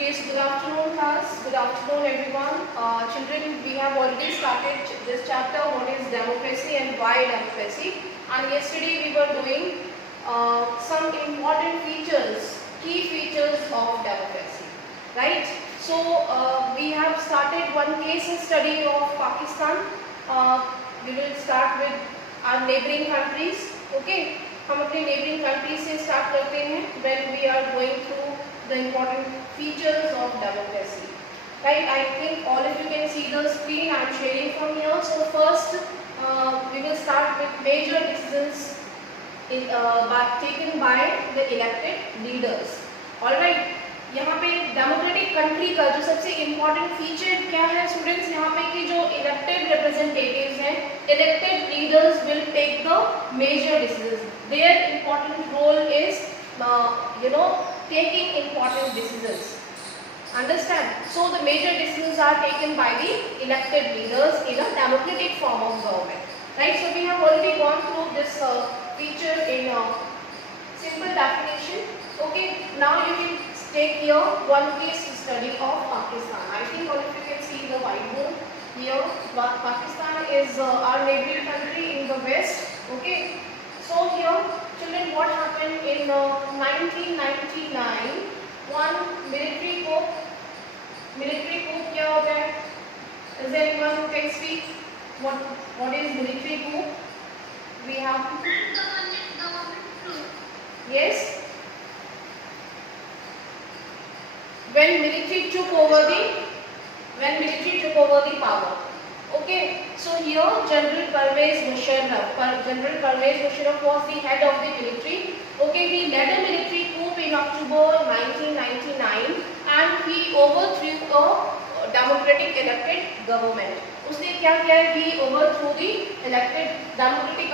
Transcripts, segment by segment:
Yes, good afternoon class, good afternoon everyone. Children, we have already started this chapter, what is democracy and why democracy. And yesterday we were doing some important features, key features of democracy, right? So we have started one case study of Pakistan. We will start with our neighboring countries, okay? हम अपने neighboring countries से start करते हैं when we are going through the important features of democracy. Right, I think all of you can see the screen I am sharing from here. So first we will start with major decisions taken by the elected leaders. Alright, यहाँ पे democratic country का जो सबसे important feature क्या है students, यहाँ पे कि जो इलेक्टेड रिप्रेजेंटेटिव्स हैं, elected leaders will take the major decisions. Their important role is taking important decisions. Understand? So the major decisions are taken by the elected leaders in a democratic form of government. Right? So we have already gone through this feature in a simple definition. Okay. Now you can take here one case study of Pakistan. I think all of you can see the whiteboard here. Pakistan is our neighboring country in the west. Okay. So here, children, what happened in 1999? One military coup. Military coup क्या होता है? Is there anyone who can speak? What is military coup? We have government coup. Yes. When military took over the power. Okay, so here General Pervez Musharraf was the head of the military. Okay, he led a military coup in October 1999 and he overthrew a democratic elected government. उसने क्या किया? He overthrew the elected democratic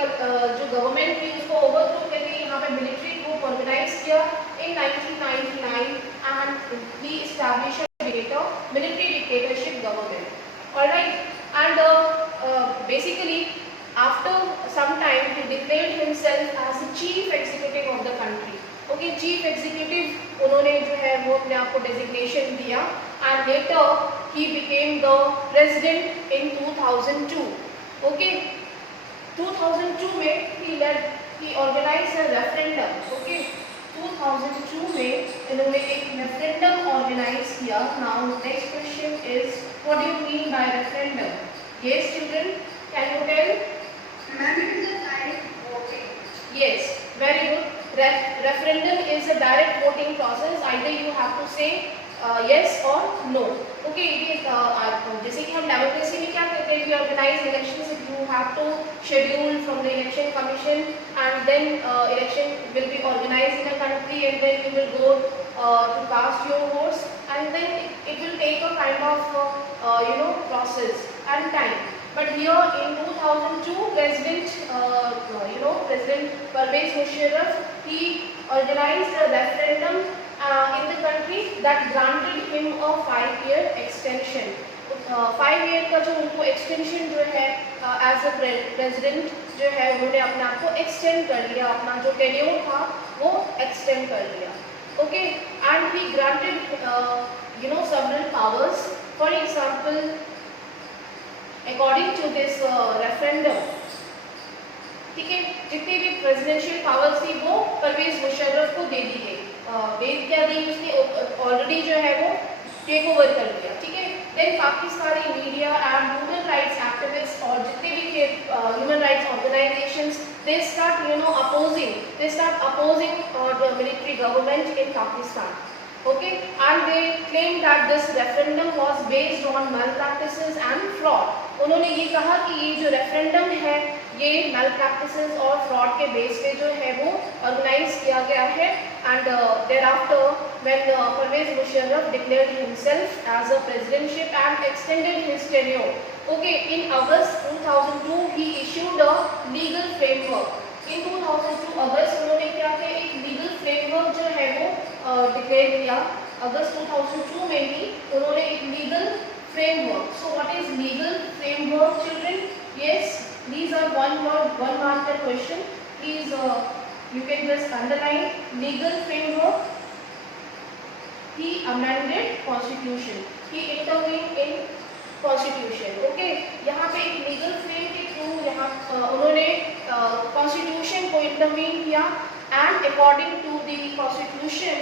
जो government थी उसको overthrow करके यहाँ पे military coup organize किया in 1999 and he established a military dictatorship government. All right. And basically after some time he declared himself as the chief executive of the country. Okay, chief executive उन्होंने जो है वो अपने आप को designation दिया and later he became the president in 2002. Okay, 2002 में he organized a referendum. Okay, 2002 में इन्होंने एक referendum organize किया. Now next question is, what do you mean by referendum? Yes, children, can you tell? Referendum is a direct voting. Yes, very good. Referendum is a direct voting process. Either you have to say yes or no. Okay, जैसे कि हम democracy में क्या कहते हैं? We organize elections. You have to schedule from the election commission, and then election will be organized in a country, and then you will go to cast your votes, and then it will take a kind of process and time. But here in 2002, President Pervez Musharraf, he organized a referendum in the country that granted him a 5-year extension. 5 year का जो उनको extension जो है as a president जो है उन्होंने अपने आप को extend कर लिया, अपना जो tenure था वो extend कर लिया. Okay, and he granted several powers. For example, according to this referendum, ठीक है, जितनी भी presidential powers थी वो परवेज मुशर्रफ को दे दी गई. क्या दी उसने? ऑलरेडी जो है वो टेक ओवर कर लिया. ठीक है. Then Pakistani media and human rights activists और जितने भी human rights organizations, they start opposing the military government in Pakistan. Okay, and they claim that this referendum was based on malpractices and fraud. उन्होंने ये कहा कि ये जो referendum है ये malpractices और fraud के बेस पे जो है वो organize किया गया है. And thereafter, when Pervez Musharraf declared himself as a presidentship and extended his tenure, okay, in August 2002 he issued a legal framework. In 2002 अगस्त उन्होंने क्या किया? एक legal framework जो है वो declare किया. अगस्त 2002 में ही उन्होंने एक legal framework. So what is legal framework, children? Yes, these are one marker question. Please you can just underline legal framework. he amended constitution, he intervened in constitution. Okay, यहाँ पे एक legal frame के through यहाँ उन्होंने constitution को intervene किया, and according to the constitution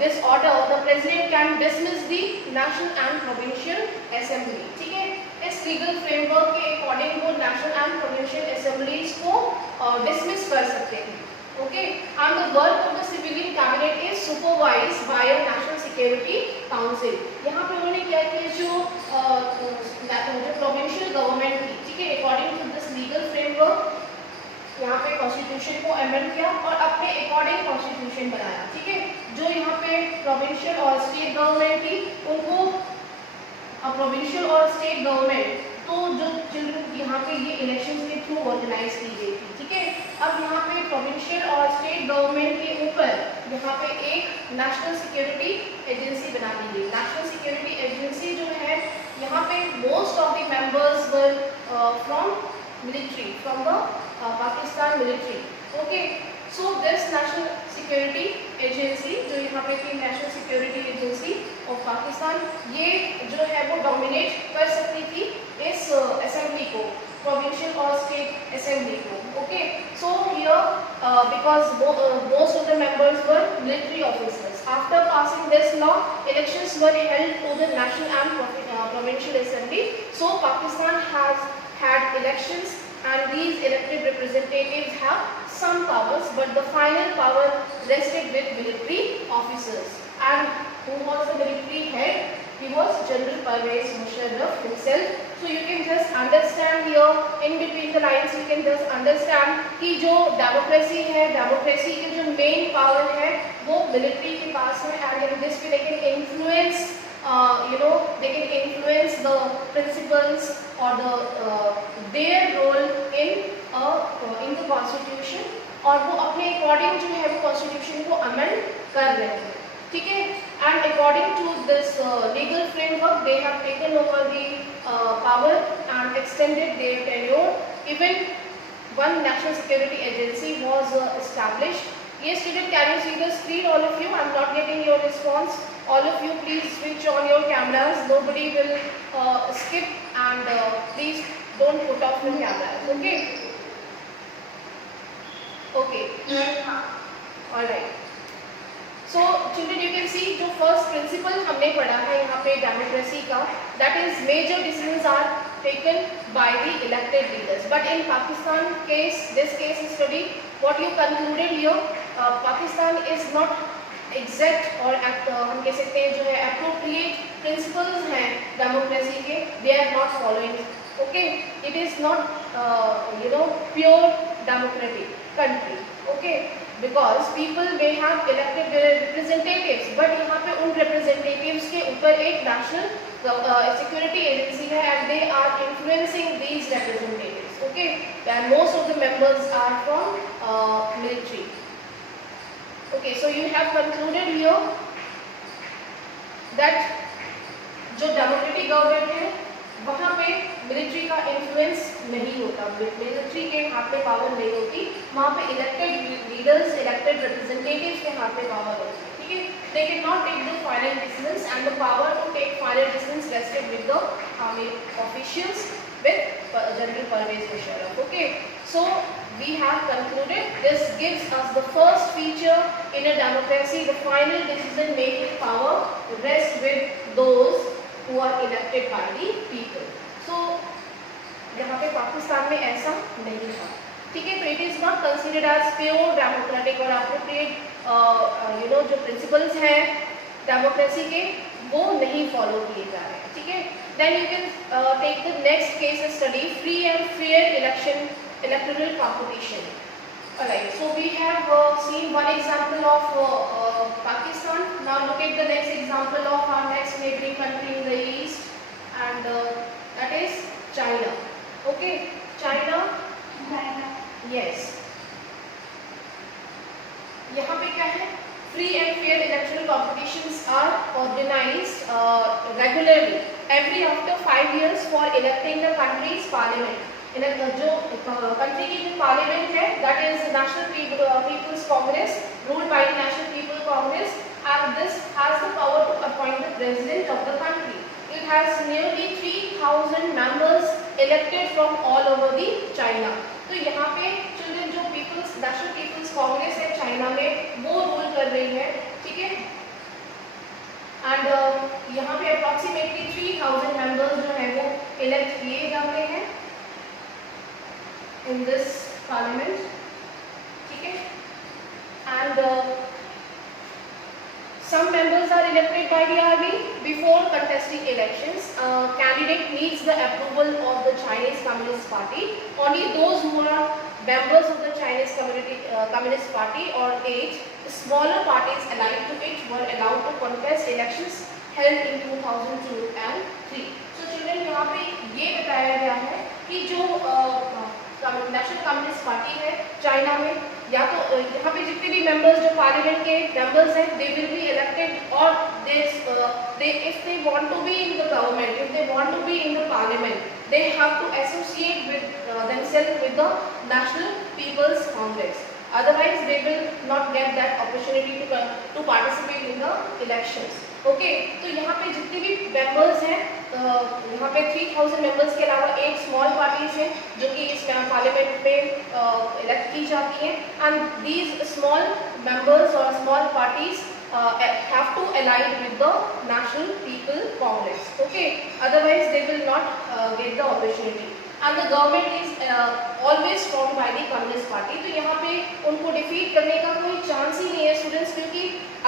this order the president can dismiss the national and provincial assembly. ठीक है, इस legal framework के according वो national and provincial assemblies को dismiss कर सकते हैं. Okay, and the work of the civilian cabinet is supervised by a national security council. यहाँ पे उन्होंने क्या किया, जो provincial government थी, ठीक है, according to this legal framework यहाँ पे कॉन्स्टिट्यूशन को अमेंड किया और अपने अकॉर्डिंग कॉन्स्टिट्यूशन बनाया. ठीक है, जो यहाँ पे प्रोविंशियल और स्टेट गवर्नमेंट थी उनको प्रोविंशियल और स्टेट गवर्नमेंट तो जो यहाँ पे ये इलेक्शंस के थ्रू ऑर्गेनाइज की गई थी. ठीक है, अब यहाँ पे प्रोविंशियल और स्टेट गवर्नमेंट के ऊपर यहाँ पे एक नेशनल सिक्योरिटी एजेंसी बना दी गई. नेशनल सिक्योरिटी एजेंसी जो है यहाँ पे most of the members were from military, from the Pakistan military. Okay, so this national security agency जो यहाँ पे थी national security agency of Pakistan, ये जो है वो डोमिनेट कर सकती थी इस असेंबली को, प्रोविंशियल और स्टेट असेंबली को. Okay, so here because most of the members were military officers. After passing this law, elections were held to the national and provincial assembly. So Pakistan has had elections and these elected representatives have some powers, but the final power rested with military officers. And who was the military head? He was General Pervez Musharraf himself. So you can just understand here in between the lines, you can just understand कि जो democracy है, democracy की जो main power है वो military के पास है, and in this way they can influence they can influence the principles or their role in the constitution, और वो अपने अकॉर्डिंग जो है वो कॉन्स्टिट्यूशन को अमेंड कर रहे हैं. ठीक है, and according to this legal framework they have taken over the power and extended their tenure. Even one national security agency was established. Yes student, can you see the screen all of you? I am not getting your response. All of you please switch on your cameras, nobody will skip, and please don't put off your cameras. Okay, okay, all right. So children, you can see जो first principle हमने पढ़ा है यहाँ पे democracy का, that is major decisions are taken by the elected leaders. But in Pakistan case, this case study, what you concluded here, Pakistan is not exact और हम कह सकते हैं जो है appropriate principles हैं डेमोक्रेसी के, they are not following. Okay, it is not pure democratic country. Okay, because people may have elected their representatives, but यहाँ पे उन representatives के ऊपर एक national security agency है and they are influencing these representatives. Okay, and most of the members are from military. Okay, so you have concluded here that जो democratic government है वहाँ पे मिलिट्री का इन्फ्लुएंस नहीं होता, मिलिट्री के हाथ में पावर नहीं होती, वहाँ पे इलेक्टेड लीडर्स, इलेक्टेड रिप्रेजेंटेटिव्स के हाथ में पावर होती है. ठीक है, they cannot take the final decisions and the power to take final decisions rested with the army officials with General Pervez Musharraf. Okay, so we have concluded this gives us the first feature in a democracy, the final decision making power rests with those who are elected by the people. So यहाँ पे पाकिस्तान में ऐसा नहीं था. ठीक है, तो it is not considered as pure democratic और appropriate जो principles हैं डेमोक्रेसी के वो नहीं फॉलो किए जा रहे हैं. ठीक है, then you can take the next case study, free and fair electoral competition. Alright, so we have seen one example of Pakistan. Now look at the next example of our next neighboring country in the east, and that is China. Okay, China. Yes. यहाँ पे क्या है? Free and fair electoral competitions are organized regularly every after 5 years for electing the country's parliament. जो country की जो parliament है that is National People's Congress ruled by the National People Congress, and this has members elected from all over the China. तो यहाँ पे children जो peoples national peoples Congress है China में वो रूल कर रही है, ठीक है। एंड यहाँ पे अप्रॉक्सीमेटली 3000 मेंबर्स जो है वो इलेक्ट किए जाते हैं इन दिस पार्लियामेंट, ठीक है। And some members are elected by the army before contesting elections. Candidate needs the approval of the Chinese Communist Party. Only those who are members of the Chinese Communist Party or 8 smaller parties allied to it were allowed to contest elections held in 2002 and 3. So children, यहाँ पे ये बताया गया है कि जो national communist party है China में, या तो यहाँ पे जितने भी मेंबर्स जो पार्लियामेंट के मेंबर्स हैं दे विल बी इलेक्टेड, और they if they want to be in the government, if they want to be in the parliament, they have to associate with themselves with the National People's Congress. Otherwise they will not get that opportunity to participate in the elections. Okay, तो यहाँ पे जितने भी members हैं, यहाँ पे 3000 members के अलावा 8 स्मॉल पार्टीज हैं जो कि इस पार्लियामेंट में इलेक्ट की जाती हैं, एंड दीज स्मॉल मेंबर्स और small parties have to align with the National People Congress. Okay, otherwise they will not get the opportunity. And the government is always formed by the Communist Party. तो यहाँ पे उनको defeat करने का कोई chance ही नहीं है स्टूडेंट्स, क्योंकि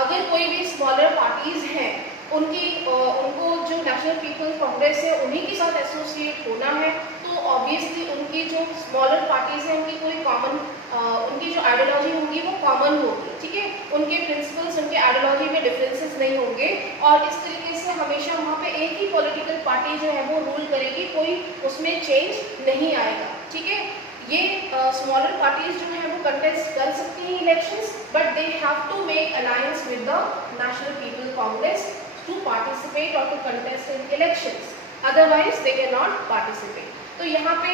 अगर कोई भी स्मॉलर पार्टीज हैं उनको जो नेशनल पीपल्स कांग्रेस है उन्हीं के साथ एसोसिएट होना है, तो ऑब्वियसली उनकी जो स्मॉलर पार्टीज हैं उनकी कोई कॉमन उनकी जो आइडियोलॉजी होगी वो कॉमन होगी, ठीक है। उनके प्रिंसिपल्स उनके आइडियोलॉजी में डिफरेंसेस नहीं होंगे, और इस तरीके से हमेशा वहाँ पे एक ही पॉलिटिकल पार्टी जो है वो रूल करेगी, कोई उसमें चेंज नहीं आएगा, ठीक है। ये स्मॉलर पार्टीज जो है वो कंटेस्ट कर सकती हैं elections, but they have to make alliance with the national people Congress to participate or to contest in elections, otherwise they can not participate. तो यहाँ पे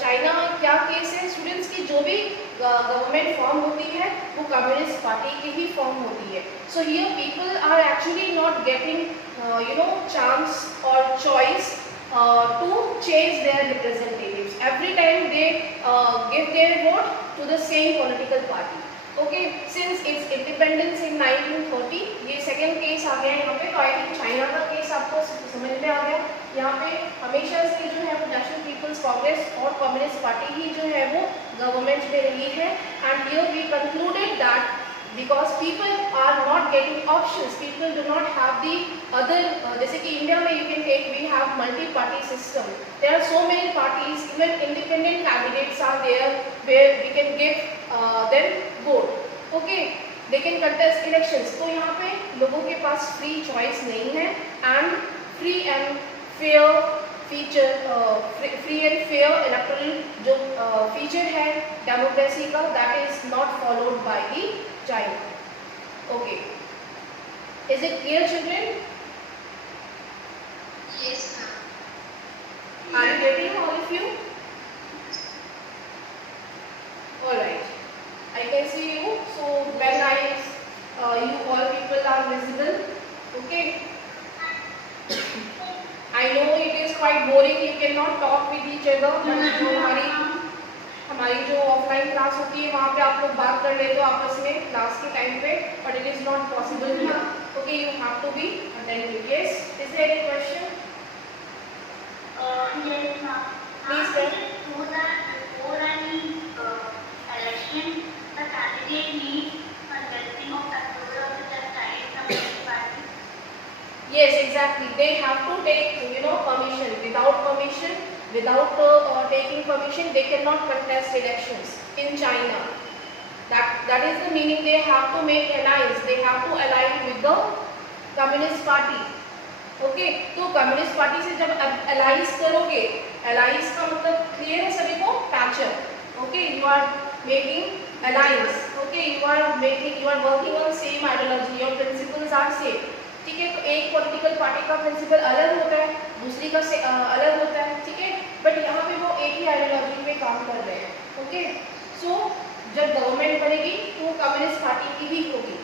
चाइना में क्या केस है स्टूडेंट्स की, जो भी गवर्नमेंट फॉर्म होती है वो कम्युनिस्ट पार्टी की ही फॉर्म होती है। So here people are actually not getting chance और choice to change their representatives. Every time they give their vote to the same political party. Okay, since its independence in 1930, ये second case आ गया यहाँ पे, तो I think China का case आपको समझ में आ गया। यहाँ पे हमेशा से जो है वो नेशनल पीपल्स कांग्रेस और कम्युनिस्ट पार्टी ही जो है वो गवर्नमेंट में रही है, and here we concluded that because people are not getting options, people do not have the other जैसे कि इंडिया में you can take, we have multi-party system, there are so many parties, even independent candidates are there where we can give them vote, okay, they can contest elections। तो यहाँ पे लोगों के पास free choice नहीं है, and free and fair feature free and fair electoral जो feature है democracy का, that is not followed by the China. Okay, is it clear children? Yes ma'am. Are you getting all of you? All right, I can see you. So when you all people are visible, okay. I know it is quite boring, you cannot talk with each other, but जो हमारी जो offline class होती है वहाँ पे आप लोग बात कर लेते हो आपस में क्लास के टाइम पे, but it is not possible here, okay, you have to be attentive. Yes, is there any question? Yes ma'am. Please tell. So that before any election, the candidate needs contesting of approval of the Chinese Communist Party. Yes, exactly. They have to take permission. Without permission, without taking permission, they cannot contest elections in China. That is the meaning. They have to make alliance. They have to align with the Communist Party. Okay, तो communist party से जब alliance करोगे, alliance का मतलब clear है सभी को, patch up. Okay, you are making alliance, okay, you are working on same ideology, your principles are same, ठीक है। तो एक पॉलिटिकल पार्टी का प्रिंसिपल अलग होता है, दूसरी का अलग होता है, ठीक है, बट यहाँ पे वो एक ही आइडियोलॉजी पे काम कर रहे हैं, ओके। सो जब गवर्नमेंट बनेगी तो वो कम्युनिस्ट पार्टी की ही होगी,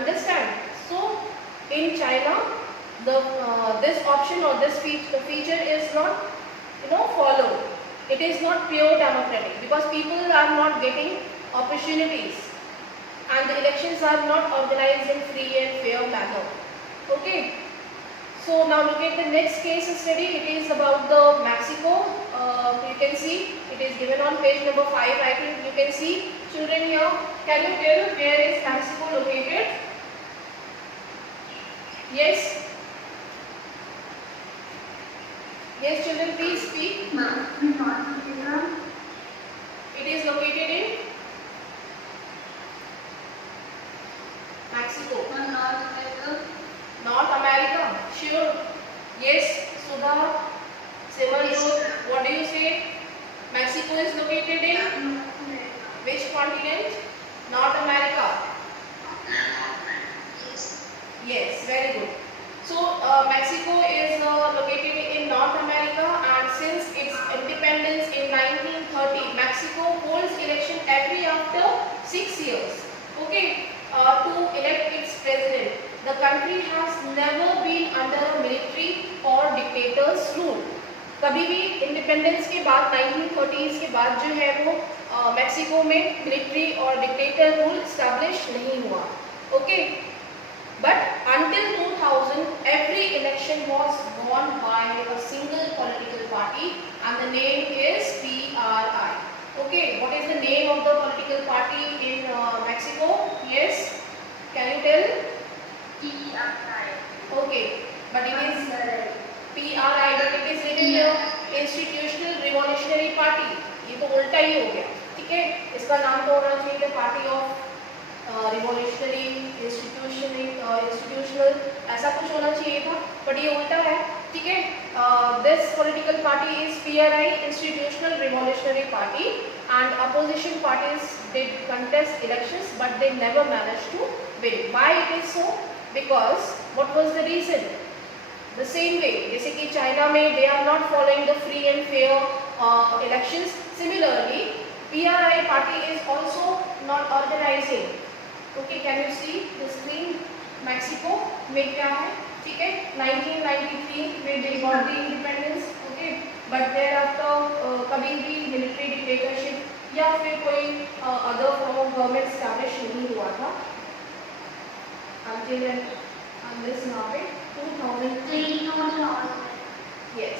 understand. So in China this option or this feature is not, followed. It is not pure democratic because people are not getting opportunities and the elections are not organized in free and fair manner. Okay. So now look at the next case study. It is about the Mexico. You can see it is given on page number 5. I think you can see children here. Can you tell where is Mexico located? Yes. Yes, children, please speak. It is located in Mexico. North America. Sure. Yes, Sudha, Simarjot, what do you say? Mexico is located in which continent? North America. Yes, very good. So, Mexico is located in North America, and since its independence in 1930, Mexico holds election every after 6 years. Okay, to elect its president. The country has never been under a military or dictator's rule. कभी भी independence के बाद 1930s के बाद जो है वो Mexico में मिलिट्री और डिक्टेटर रूल एस्टैब्लिश नहीं हुआ. Okay, but until 2000 every election was won by a single political party and the name is PRI. Okay, what is the name of the political party in Mexico? Yes, can you tell? PRI. Okay, but it is PRI, but it is written here Institutional Revolutionary Party. ये तो उल्टा ही हो गया. ठीक है, इसका नाम तो होना चाहिए पार्टी ऑफ रिवॉल्यूशनरी इंस्टीट्यूशनल, ऐसा कुछ होना चाहिए था, बट ये उल्टा है. ठीक है, this political party is PRI, institutional revolutionary party, and opposition parties did contest elections but they never managed to win. Why it is so? Because what was the reason? The same way, जैसे कि China में they are not following the free and fair elections. Similarly, PRI party is also not organizing. Okay, can you see the screen? Mexico में क्या है? ठीक है, 1993 में they got the independence. Okay, but thereafter कभी भी military dictatorship या फिर कोई other form of government establish नहीं हुआ था. Until and this now it 2003. Yes.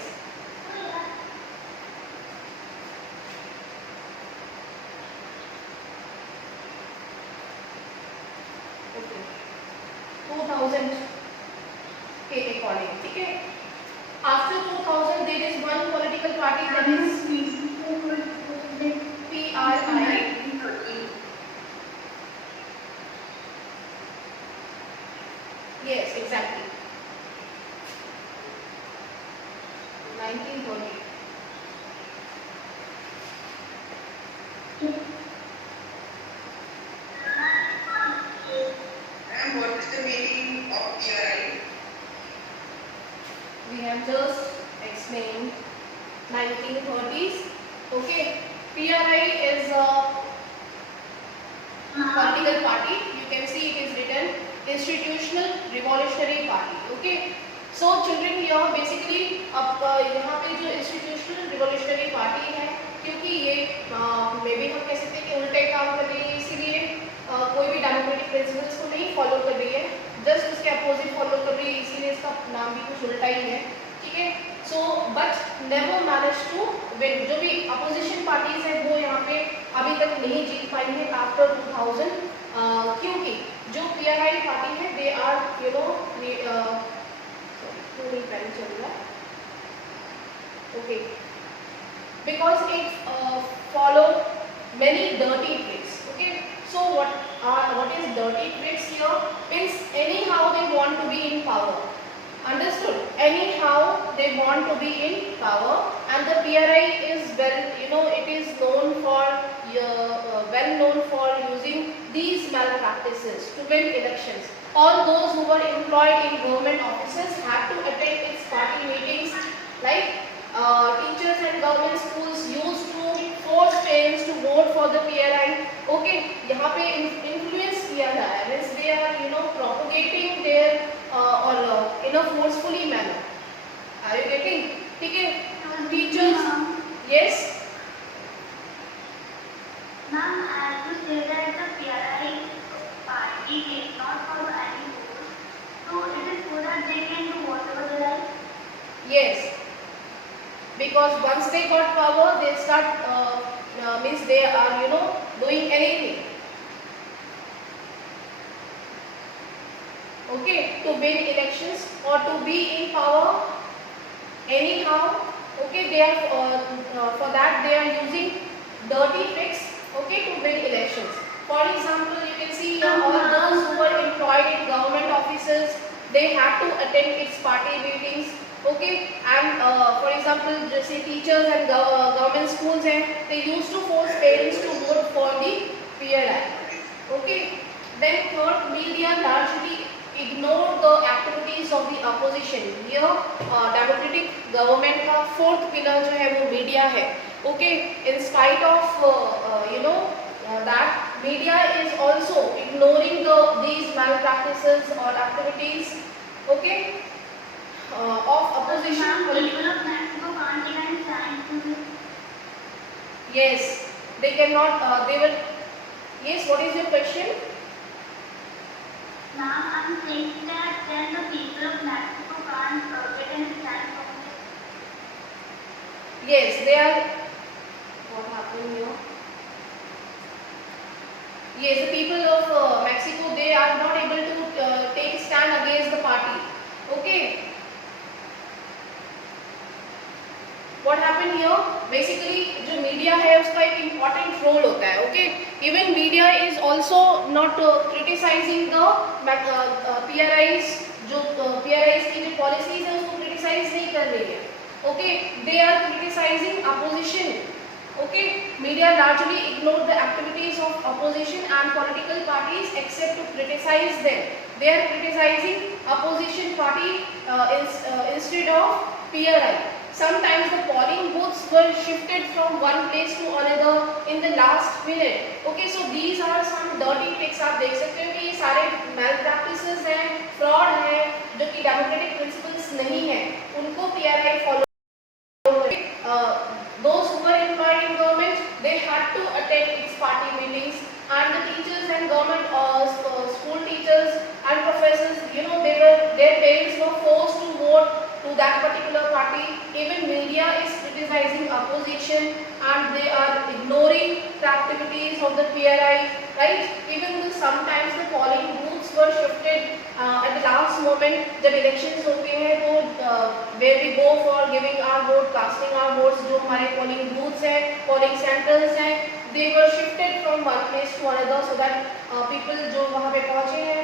Okay. 2000 के according. ठीक है. After 2000 there is one political party that is PRI. Yes, exactly. 1930. And what is the meaning of PRI? We have just explained 1930s. Okay, PRI is a political party. You can see it is written Institutional Revolutionary Party. Okay, so children here basically अब यहाँ पे जो Institutional Revolutionary Party है, क्योंकि ये मे भी हम कह सकते हैं कि उल्टे काम कर रही है, इसीलिए कोई भी डेमोक्रेटिक प्रिंसिपल्स को नहीं फॉलो कर रही है, जस्ट उसके अपोजिट फॉलो कर रही है, इसीलिए इसका नाम भी कुछ उल्टा ही है. ठीक है, so but never manage to win. जो भी अपोजिशन पार्टीज है वो यहाँ पे अभी तक नहीं जीत पाई है आफ्टर 2000, क्योंकि जो PRI पार्टी है दे आर सॉरी पेन चल रहा है. Okay, because it follow many dirty tricks. Okay, so what is dirty tricks here? Means anyhow they want to be in power. Understood? Anyhow they want to be in power, and the PRI is it is known for well known for using these malpractices to win elections. All those who were employed in government offices had to attend its party meetings, like teachers and government schools used to force parents to vote for the PRI. Okay, यहाँ पे influence किया जा रहा है. Means they they are, you know, propagating their in a forcefully manner. Are you getting? ठीक है? Teachers, yes. Ma'am, I have to say that the PRI party is not for any rules. So it is so that they can do whatever they like. Yes, because once they got power, they start means they are, you know, doing anything. Okay, to win elections or to be in power anyhow. Okay, they are for that they are using dirty tricks. Okay, to win elections. For example, you can see here all those who were employed in government offices, they had to attend its party meetings. Okay, and for example, just say teachers and government schools, and they used to force parents to vote for the PRI. Okay, then third, media largely ignore the activities of the opposition. Here democratic government का fourth pillar जो है वो media है. Okay, in spite of you know that media is also ignoring these malpractices or activities. Okay, of opposition. Ma'am, people of Mexico can't even stand to this. Yes, they cannot. They will. Yes, what is your question? Ma'am, I'm saying that then the people of Mexico can't get and stand from this. Yes, they are. What happened here? Yes, the people of Mexico, they are not able to take stand against the party. Okay. What happened here? Basically, जो media है उसका एक important role होता है. Okay. Even media is also not criticizing the PRIs. जो PRIs की जो policies है उसको criticize नहीं कर रही है. Okay. They are criticizing opposition. Okay. Media largely ignore the activities of opposition and political parties except to criticize them. They are criticizing opposition party instead of PRI. Sometimes the polling booths were shifted from one place to another in the last minute. Okay, so these are some dirty tricks. आप देख सकते हो कि ये सारे malpractices हैं, fraud है, जो कि democratic principles नहीं है, उनको PRI follow. Those who were employed in government, they had to attend its party meetings, and the teachers and government school teachers and professors, you know, their parents were forced to vote to that particular party. Even media is criticizing opposition and they are ignoring the activities of the PRI, right? Even sometimes the polling booths were shifted at the last moment. जब elections होते हैं तो where we go for giving our vote, casting our votes, जो हमारे polling booths हैं, polling centers हैं, they were shifted from one place to another so that people जो वहाँ पे पहुँचे हैं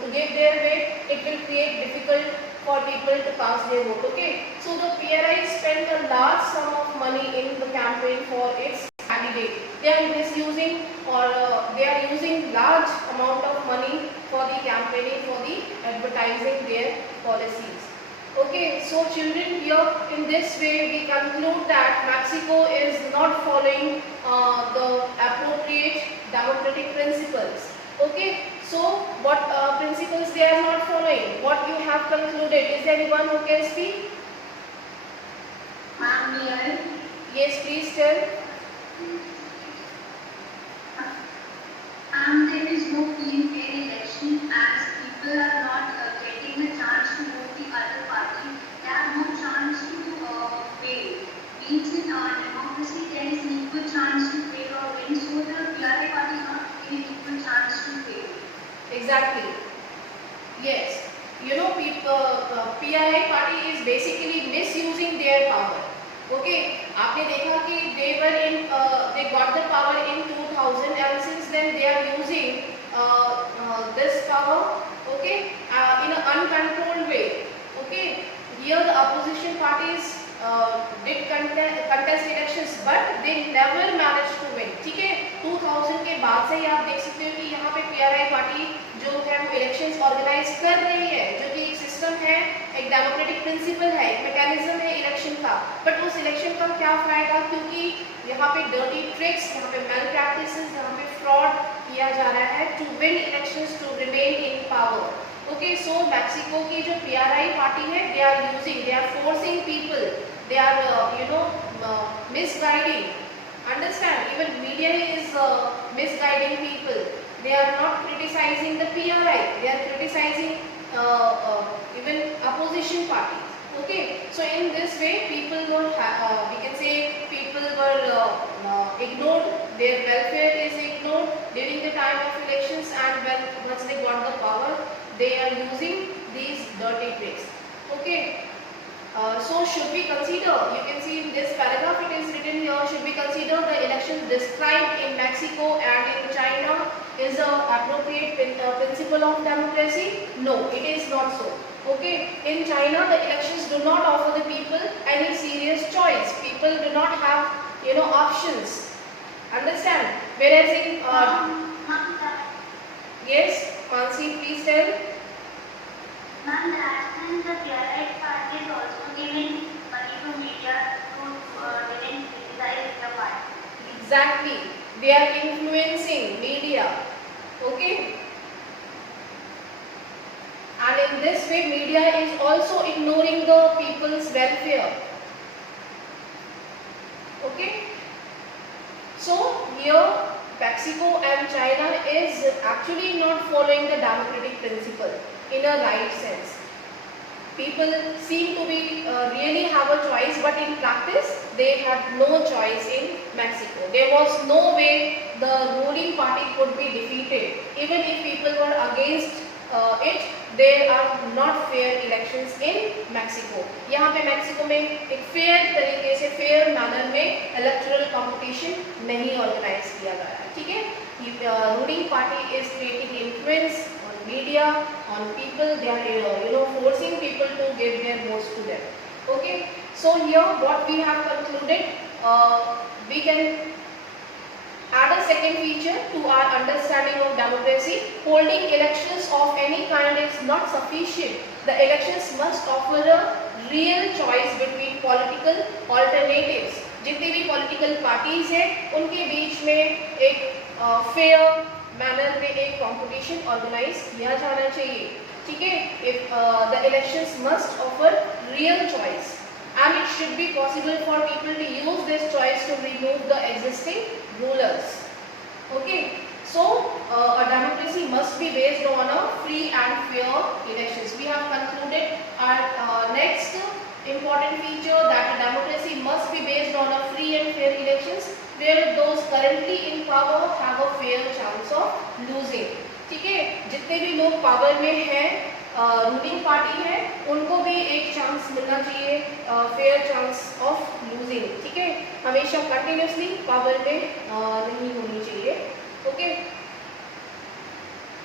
to give their weight, it will create difficult for people to cast their vote. Okay, so the PRI spent a large sum of money in the campaign for its candidate. They are misusing or they are using large amount of money for the campaigning, for the advertising their policies. Okay, so children, here in this way we conclude that Mexico is not following the appropriate democratic principles. Okay, so what principles they are not following? What you have concluded? Is there anyone who can speak? Ma'am, may I? Yes, please tell. There is no free and fair election as people are not getting the chance to vote the other party. They have no chance to pay. Means in democracy there is an equal chance to pay or win. So the PRI party is not giving equal chance to pay. Exactly. Yes. You know, PRI party is basically misusing their power. Okay. आपने देखा कि they got the power in 2000 and since then they are using this power, okay, in an uncontrolled way. Okay. Here the opposition parties did contest elections but they never managed to win. ठीक है, 2000 के बाद से ही आप देख सकते हो कि यहाँ पे PRI पार्टी जो है वो इलेक्शंस ऑर्गेनाइज कर रही है, जो कि एक सिस्टम है, एक डेमोक्रेटिक प्रिंसिपल है, एक मैकेनिज्म है इलेक्शन का. बट उस इलेक्शन का क्या फायदा, क्योंकि यहाँ पे डर्टी ट्रिक्स, यहाँ पे मैल प्रैक्टिसेस, यहाँ पे फ्रॉड किया जा रहा है to win elections, to remain in so Mexico की जो PRI पार्टी है, they are forcing people, they are misguiding. Understand? Even media is misguiding people. They are not criticizing the PRI, they are criticizing even opposition parties. Okay, so in this way people were we can say people were ignored, their welfare is ignored during the time of elections, and when once they got the power, they are using these dirty tricks. Okay, so should we consider, you can see in this paragraph it is written here, should we consider the elections described in Mexico and in China is a appropriate principle of democracy? No, it is not so. Okay, in China the elections do not offer the people any serious choice. People do not have options. Understand? Whereas in yes, Mansi, please tell. Ma'am, last time the PRI party is also giving money to media to didn't criticize the party. Exactly, they are influencing media. Okay, and in this way media is also ignoring the people's welfare. Okay, so here Mexico and China is actually not following the democratic principle in a right sense. People seem to be really have a choice, but in practice they had no choice in Mexico. There was no way the ruling party could be defeated. Even if people were against it, there are not fair elections in Mexico. यहाँ पे Mexico में एक fair तरीके से fair manner में electoral competition नहीं organize किया गया है. ठीक है? Ruling party is creating influence on media, on people. They are forcing people to give their votes to them. Okay, so here what we have concluded, we can add a second feature to our understanding of democracy. Holding elections of any kind is not sufficient. The elections must offer a real choice between political alternatives. जितनी भी political parties हैं, उनके बीच में एक fair manner में एक competition organize किया जाना चाहिए. ठीक है? If the elections must offer real choice, and it should be possible for people to use this choice to remove the existing rulers. Okay, so a democracy must be based on a free and fair elections. We have concluded our next important feature, that a democracy must be based on a free and fair elections, where those currently in power have a fair chance of losing. ठीक है? जितने भी लोग power में हैं, ruling party है, उनको भी एक चांस मिलना चाहिए, फेयर चांस ऑफ लूजिंग. ठीक है? हमेशा कंटिन्यूसली पावर में नहीं होनी चाहिए. Okay,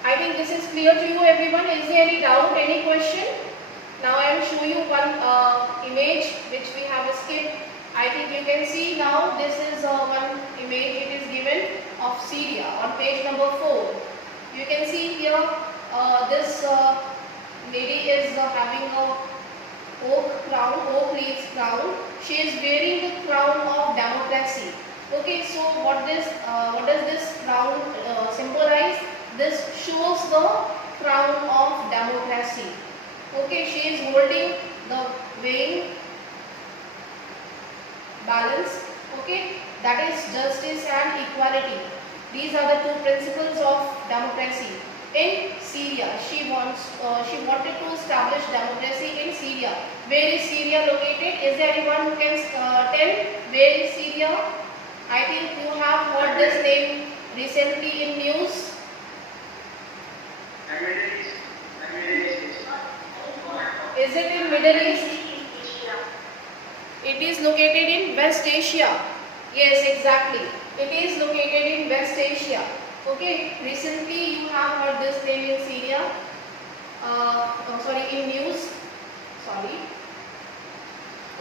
I think this is clear to you everyone. Is there any doubt, any question? Now I will show you one image which we have skipped. I think you can see now this is one image, it is given of Syria on page number 4. You can see here this lady is having a oak leaves crown. She is wearing the crown of democracy. Okay, so what does this crown symbolize? This shows the crown of democracy. Okay, she is holding the weighing balance. Okay, that is justice and equality. These are the two principles of democracy. In Syria, she wanted to establish democracy in Syria. Where is Syria located? Is there anyone who can tell where is Syria? I think you have heard this name recently in news. Is it in Middle East? It is located in West Asia. Yes, exactly. It is located in West Asia. Okay, recently you have heard this name in Syria. In news. Sorry.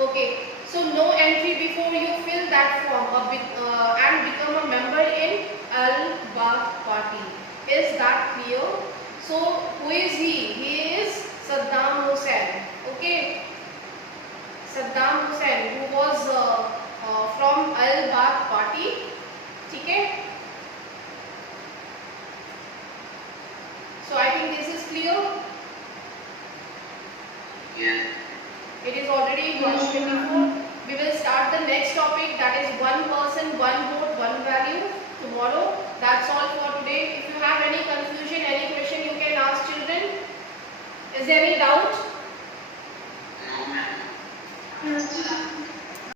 Okay, so no entry before you fill that form and become a member in Al-Baath party. Is that clear? So who is he? He is Saddam Hussein. Okay, Saddam Hussein, who was from Al-Baath party. ठीक है? So I think this is clear. Yes. It is already 1:24. We will start the next topic, that is one person, one vote, one value tomorrow. That's all for today. If you have any confusion, any question, you can ask children. Is there any doubt? No, ma'am. Yes,